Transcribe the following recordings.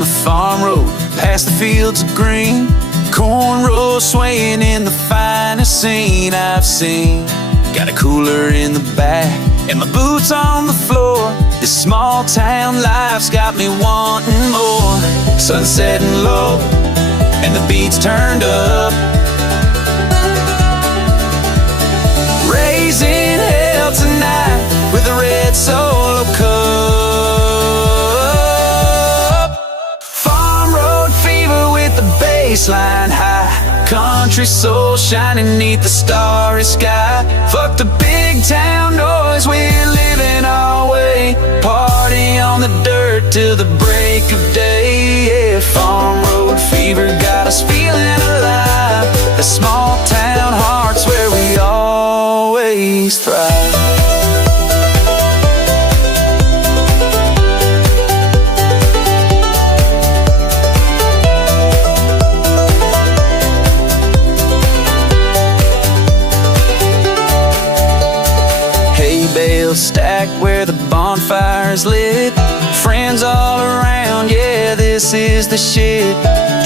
The farm road past the fields of green, corn rows swaying in the finest scene I've seen. Got a cooler in the back and my boots on the floor. This small town life's got me wanting more. Sun setting low and the beats turned up, raising hell tonight with a red Solo cup. Farm road fever with the baseline high, country soul shining neath the starry sky. Fuck the big town noise, we're living our way. Party on the dirt till the break of day. Yeah, farm road fever got us feeling alive. The small town heart's where we always thrive. Bales stacked where the bonfire's lit, friends all around, yeah, this is the shit.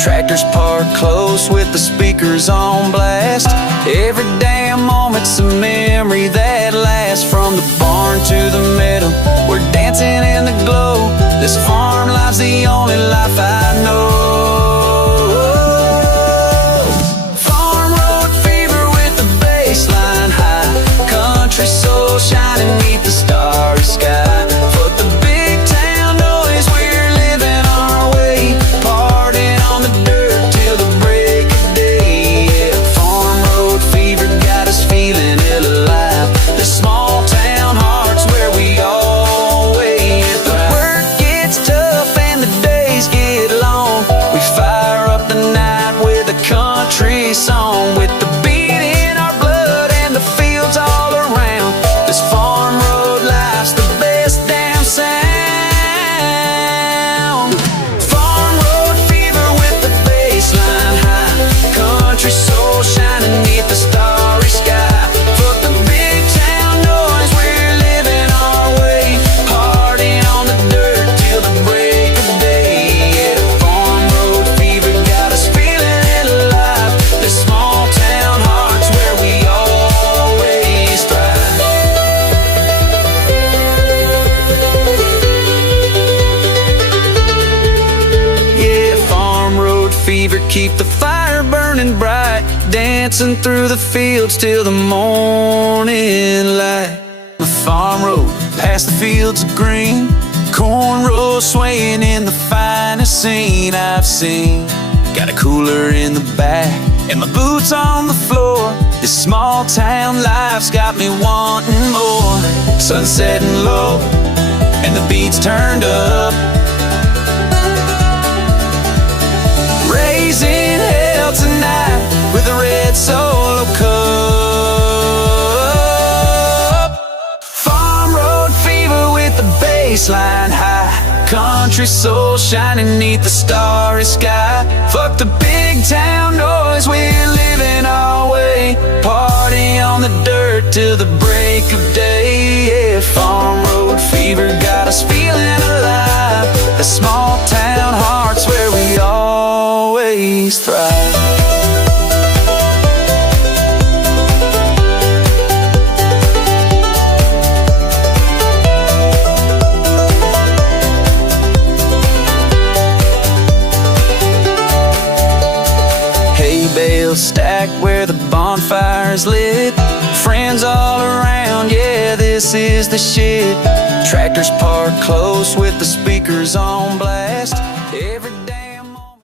Tractors parked close with the speakers on blast. Every damn moment's a memory that lasts. From the barn to the meadow, we're dancing in the glow. This farm life's the only life I know. Farm road fever with the baseline high, country soul shining neath the starry sky. Fuck the big town noise, we're living our way. Partying on the dirt till the break of day. Yeah, farm road fever got us feeling ill alive. The small town heart's where we always thrive. The work gets tough and the days get long. We fire up the night with a country song, with the beat in our blood and the fields all around. This farm road life's the best damn sound. Farm road fever with the baseline high, country soul shining neath the starry sky. Fuck the big town noise, we're living our way. Partying on the dirt till the break of day. Yeah, farm road fever got us feeling it alive. This small town heart's where we always thrive. Yeah, farm road fever, keep the fire burning bright, dancing through the fields till the morning light. The farm road past the fields of green, corn rows swaying in the finest scene I've seen. Got a cooler in the back and my boots on the floor. This small town life's got me wanting more. Sun setting low and the beats turned up, raising hell tonight with a red Solo cup. Farm road fever with the baseline high, country soul shining neath the starry sky. Fuck the big town noise, we're living our way. Party on the dirt till the break of day. Yeah, farm road fever got us feeling alive. The small town heart's where we always thrive. Bales stacked where the bonfire's lit, friends all around, yeah, this is the shit. Tractors parked close with the speakers on blast. Every